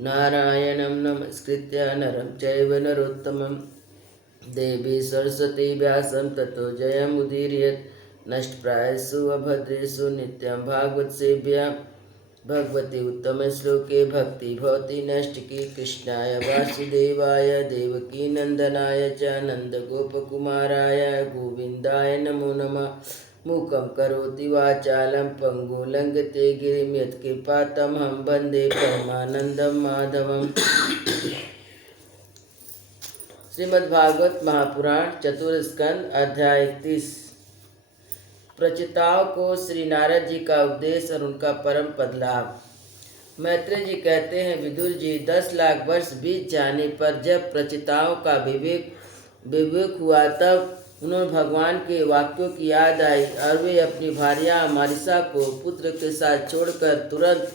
नारायणं नमस्कृत्य नरं चैव नरोत्तमं देवी सरस्वती व्यासं ततो जयमुदीरयेत्। नष्टप्रायेषु अभद्रेषु नित्यं भागवत सेव्या भगवती उत्तम श्लोके भक्ति भवति नष्टकी। कृष्णाय वासुदेवाय देवकी नंदनाय च नंदगोपकुमाराय गोविंदाय नमो नमः। मूकं करोति वाचालं पंगुं लंघते गिरिं यत्कृपातमहं वन्दे परमानन्दं माधवम्। श्रीमद्भागवत महापुराण चतुर्स्कंद अध्याय 31। प्रचिताओं को श्री नारद जी का उपदेश और उनका परम पद लाभ। मैत्रेय जी कहते हैं, विदुर जी, 10 लाख वर्ष बीत जाने पर जब प्रचिताओं का विवेक हुआ, तब उन्होंने भगवान के वाक्यों की याद आई और वे अपनी भार्या मारिसा को पुत्र के साथ छोड़कर तुरंत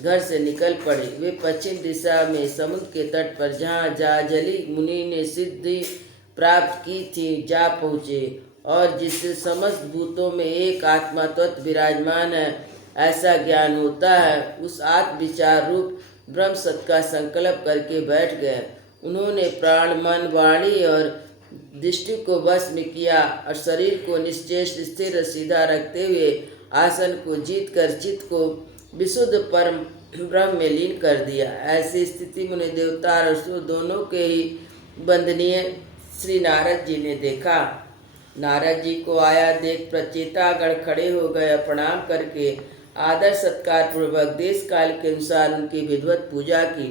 घर से निकल पड़े। वे पश्चिम दिशा में समुद्र के तट पर, जहाँ जाजली मुनि ने सिद्धि प्राप्त की थी, जा पहुँचे और जिससे समस्त भूतों में एक आत्मा तत्व विराजमान है ऐसा ज्ञान होता है, उस आत्म विचार रूप ब्रह्म सत्य का संकल्प करके बैठ गए। उन्होंने प्राण, मन, वाणी और दृष्टि को वश में किया और शरीर को निश्चेष स्थिर सीधा रखते हुए आसन को जीत कर चित्त को विशुद्ध परम ब्रह्म में लीन कर दिया। ऐसी स्थिति मुनि देवता और असुर दोनों के ही वंदनीय श्री नारद जी ने देखा। नारद जी को आया देख प्रचेतागण खड़े हो गए। प्रणाम करके आदर सत्कार पूर्वक देश काल के अनुसार उनकी विधिवत पूजा की।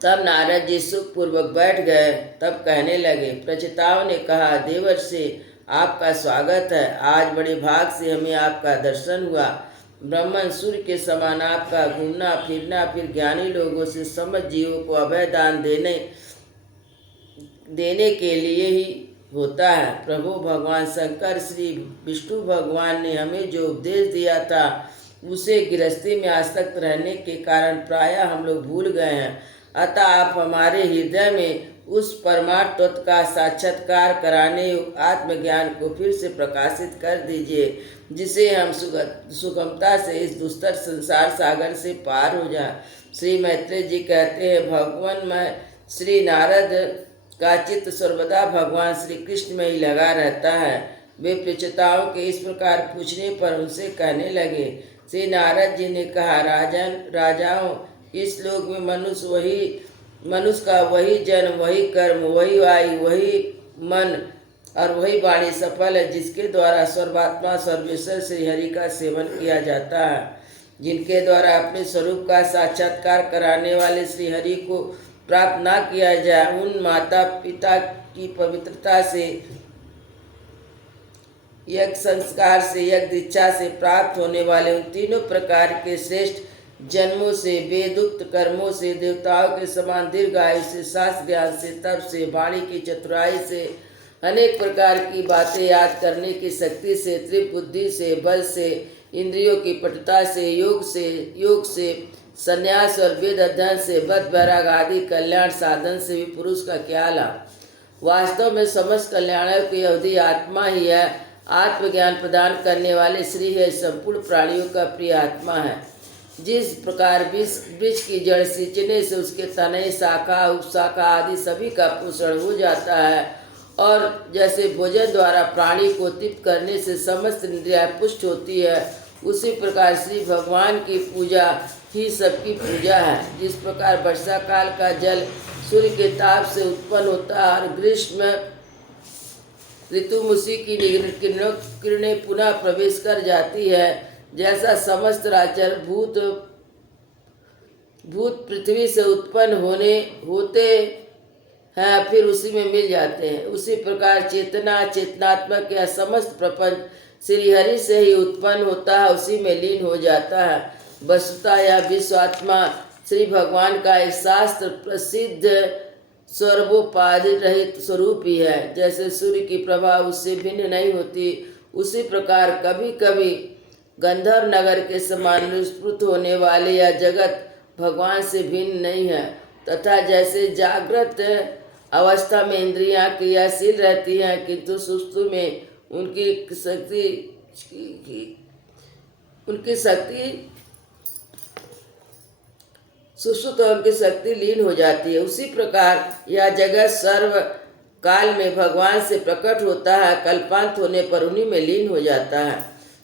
तब नारद जी सुख पूर्वक बैठ गए। तब कहने लगे, प्रचेताओं ने कहा, देवर्षि, आपका स्वागत है। आज बड़े भाग से हमें आपका दर्शन हुआ। ब्रह्मन सूर्य के समान आपका घूमना फिरना फिर ज्ञानी लोगों से समस्त जीवों को अभय दान देने के लिए ही होता है। प्रभु भगवान शंकर श्री विष्णु भगवान ने हमें जो उपदेश दिया था, उसे गृहस्थी में आसक्त रहने के कारण प्रायः हम लोग भूल गए हैं। अतः आप हमारे हृदय में उस परमार्थ तत्व का साक्षात्कार कराने आत्मज्ञान को फिर से प्रकाशित कर दीजिए, जिसे हम सुगमता से इस दुस्तर संसार सागर से पार हो जाए। श्री मैत्रेय जी कहते हैं, भगवान में श्री नारद का चित्त सर्वदा भगवान श्री कृष्ण में ही लगा रहता है। वे प्रचेताओं के इस प्रकार पूछने पर उनसे कहने लगे। श्री नारद जी ने कहा, राजाओं, इस लोक में मनुष्य का वही जन्म, वही कर्म, वही आयु, वही मन और वही वाणी सफल है, जिसके द्वारा सर्वात्मा सर्वेश्वर श्री हरि का सेवन किया जाता है। जिनके द्वारा अपने स्वरूप का साक्षात्कार कराने वाले श्री हरि को प्राप्त ना किया जाए, उन माता पिता की पवित्रता से, यज्ञ संस्कार से, यज्ञ दीक्षा से प्राप्त होने वाले उन तीनों प्रकार के श्रेष्ठ जन्मों से, वेदुक्त कर्मों से, देवताओं के समान दीर्घ आयु से, शास्त्र ज्ञान से, तप से, वाणी की चतुराई से, अनेक प्रकार की बातें याद करने की शक्ति से, त्रिबुद्धि से, बल से, इंद्रियों की पटुता से, योग से, संन्यास और वेद अध्ययन से, बद बैराग आदि कल्याण साधन से भी पुरुष का क्या लाभ। वास्तव में समस्त कल्याणों की अवधि आत्मा ही है। आत्मज्ञान प्रदान करने वाले श्री है, संपूर्ण प्राणियों का प्रिय आत्मा है। जिस प्रकार वृक्ष की जड़ सींचने से उसके तने, शाखा, उपशाखा आदि सभी का पोषण हो जाता है, और जैसे भोजन द्वारा प्राणी को तृप्त करने से समस्त इंद्रियां पुष्ट होती है, उसी प्रकार श्री भगवान की पूजा ही सबकी पूजा है। जिस प्रकार वर्षा काल का जल सूर्य के ताप से उत्पन्न होता है और ग्रीष्म ऋतु में उसी की किरणें पुनः प्रवेश कर जाती है, जैसा समस्त राचर भूत पृथ्वी से उत्पन्न होते हैं फिर उसी में मिल जाते हैं, उसी प्रकार चेतनात्मक या समस्त प्रपंच श्री हरि से ही उत्पन्न होता है, उसी में लीन हो जाता है। वस्तुतः या विश्वात्मा श्री भगवान का एक शास्त्र प्रसिद्ध सर्वोपाधि रहित स्वरूप ही है। जैसे सूर्य की प्रभा उससे भिन्न नहीं होती, उसी प्रकार कभी कभी गंधर्व नगर के समान निष्पृत होने वाले या जगत भगवान से भिन्न नहीं है। तथा जैसे जागृत अवस्था में इंद्रियां क्रियाशील रहती हैं, किंतु सुषुप्ति में उनकी शक्ति सुश्रुत और उनकी शक्ति लीन हो जाती है। उसी प्रकार यह जगत सर्व काल में भगवान से प्रकट होता है, कल्पांत होने पर उन्हीं में लीन हो जाता है।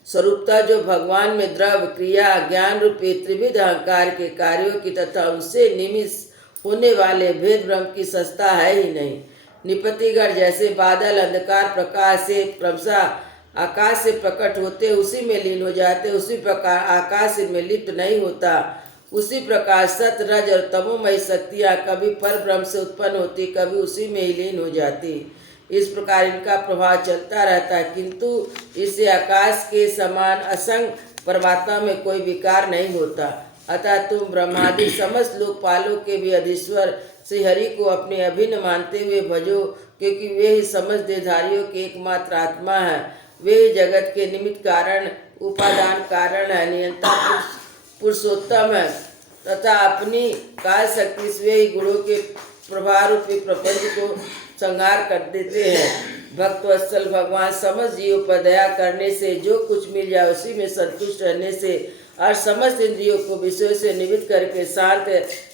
स्वरूपता जो भगवान में द्रव्य क्रिया ज्ञान रूपी त्रिविध अहंकार के कार्यों की तथा उनसे निमित्त होने वाले भेद ब्रह्म की सत्ता है ही नहीं। निपतिगढ़ जैसे बादल अंधकार प्रकाश से क्रमशः आकाश से प्रकट होते उसी में लीन हो जाते, उसी प्रकार आकाश में लिप्त नहीं होता। उसी प्रकार सत रज और तमोमयी शक्तियाँ कभी पर ब्रह्म से उत्पन्न होती, कभी उसी में ही लीन हो जाती। इस प्रकार इनका प्रभाव चलता रहता है, किंतु इससे आकाश के समान असंग परमात्मा में कोई विकार नहीं होता। अतः तुम ब्रह्मादि समस्त लोकपालों के भी अधीश्वर श्री हरि को अपने अभिन्न मानते हुए भजो, क्योंकि वे ही समस्त देहधारियों की एकमात्र आत्मा है। वे ही जगत के निमित्त कारण उपादान कारण है, नियंता पुरुषोत्तम है तथा अपनी काल शक्ति से वे ही गुणों के प्रभाव रूपी प्रपंच को संहार कर देते हैं। भक्तवत्सल भगवान समस्त जीवों पर दया करने से, जो कुछ मिल जाए उसी में संतुष्ट रहने से और समस्त इंद्रियों को विषयों से निवृत्त करके शांत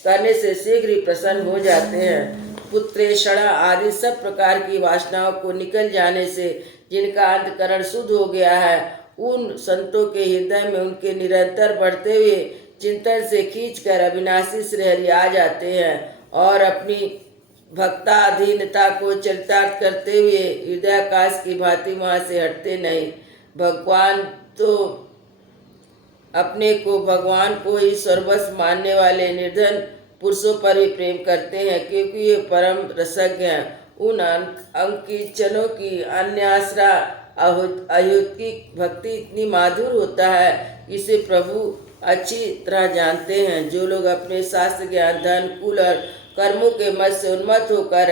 करने से शीघ्र ही प्रसन्न हो जाते हैं। पुत्रेषणा आदि सब प्रकार की वासनाओं को निकल जाने से जिनका अंतकरण शुद्ध हो गया है, उन संतों के हृदय में उनके निरंतर बढ़ते हुए चिंतन से खींचकर अविनाशी श्री हरि आ जाते हैं और अपनी भक्ताधीनता को चरितार्थ करते हुए हृदयाकाश की भांति वहाँ से हटते नहीं। भगवान तो अपने को भगवान को ही सर्वस्व मानने वाले निर्धन पुरुषों पर भी प्रेम करते हैं, क्योंकि ये परम रसज्ञ हैं। उन अंकिचनों की अन्यासरा अयुक्तिक भक्ति इतनी माधुर होता है, इसे प्रभु अच्छी तरह जानते हैं। जो लोग अपने शास्त्र ज्ञान धन कुल और कर्मों के मत से उन्मत्त होकर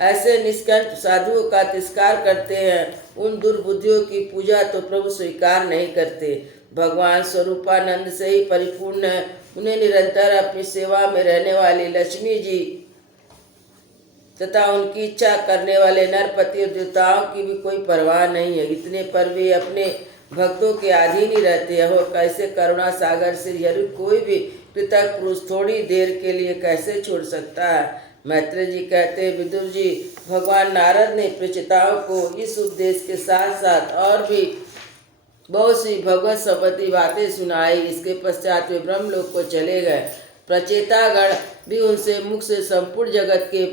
ऐसे निष्कंठ साधुओं का तिरस्कार करते हैं, उन दुर्बुद्धियों की पूजा तो प्रभु स्वीकार नहीं करते। भगवान स्वरूपानंद से ही परिपूर्ण है। उन्हें निरंतर अपनी सेवा में रहने वाली लक्ष्मी जी तथा उनकी इच्छा करने वाले नरपति और देवताओं की भी कोई परवाह नहीं है। इतने पर वे अपने भक्तों के अधीन ही रहते हैं। और कैसे करुणा सागर श्री हरि कोई भी कृतज्ञ पुरुष थोड़ी देर के लिए कैसे छोड़ सकता है। मैत्रेय जी कहते हैं, विदुर जी, भगवान नारद ने प्रचेताओं को इस उपदेश के साथ साथ और भी बहुत सी भगवत संबंधी बातें सुनाई। इसके पश्चात वे ब्रह्मलोक को चले गए। प्रचेतागण भी उनसे मुख से संपूर्ण जगत के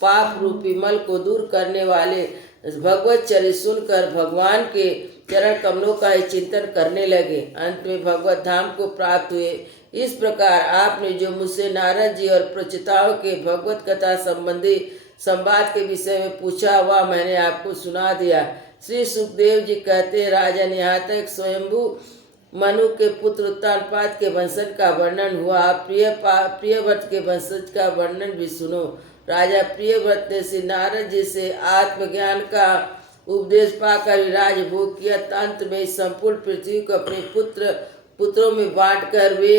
पाप रूपी मल को दूर करने वाले भगवत चरित्र सुनकर भगवान के चरण कमलों का ही चिंतन करने लगे। अंत में भगवत धाम को प्राप्त हुए। इस प्रकार आपने जो मुझसे नारद जी और प्रचेताओं के भगवत कथा संबंधी संवाद के विषय में पूछा, वह मैंने आपको सुना दिया। श्री सुखदेव जी कहते हैं, राजन, यहाँ तक स्वयंभू मनु के पुत्र उत्तानपाद के वंशज का वर्णन हुआ। प्रियव्रत के वंशज का वर्णन भी सुनो। राजा प्रियव्रत ने श्री नारद जी से आत्मज्ञान का उपदेश पाकर राजभोग किया। अंत में संपूर्ण पृथ्वी को अपने पुत्रों में बांटकर वे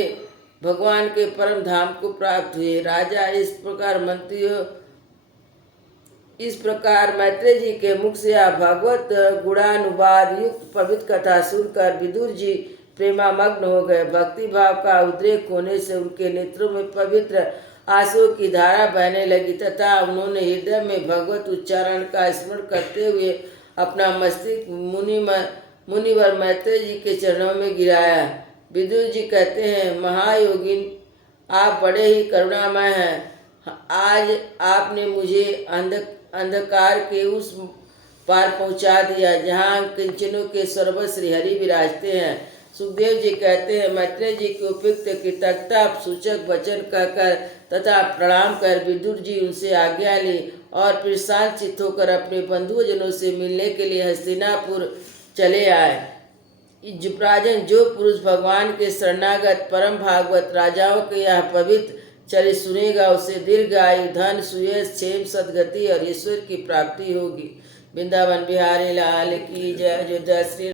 भगवान के परम धाम को प्राप्त हुए। राजा इस प्रकार मैत्रेय जी के मुख से भागवत गुणानुवाद युक्त पवित्र कथा सुनकर विदुर जी प्रेमामग्न हो गए। भक्ति भाव का उद्रेक होने से उनके नेत्रों में पवित्र आंसुओं की धारा बहने लगी तथा उन्होंने हृदय में भगवत उच्चारण का स्मरण करते हुए अपना मस्तिष्क मुनिवर मैत्रेय जी के चरणों में गिराया। विदुर जी कहते हैं, महायोगिन, आप बड़े ही करुणामय हैं। आज आपने मुझे अंधकार के उस पार पहुंचा दिया जहाँ किंचनों के सर्वश्री हरि विराजते हैं। सुखदेव जी कहते हैं, मैत्रेय जी के उपयुक्त कृतज्ञता सूचक वचन कहकर तथा प्रणाम कर विदुर जी उनसे आज्ञा ली और फिर शांत चित्त होकर अपने बंधुजनों से मिलने के लिए हस्तिनापुर चले आए। राजन, जो पुरुष भगवान के शरणागत परम भागवत राजाओं के यह पवित्र चरित्र सुनेगा, उसे दीर्घ आयु, धन, सुयश, क्षेम, सदगति और ईश्वर की प्राप्ति होगी। वृंदावन बिहारी लाल की जय। अयोध्या श्री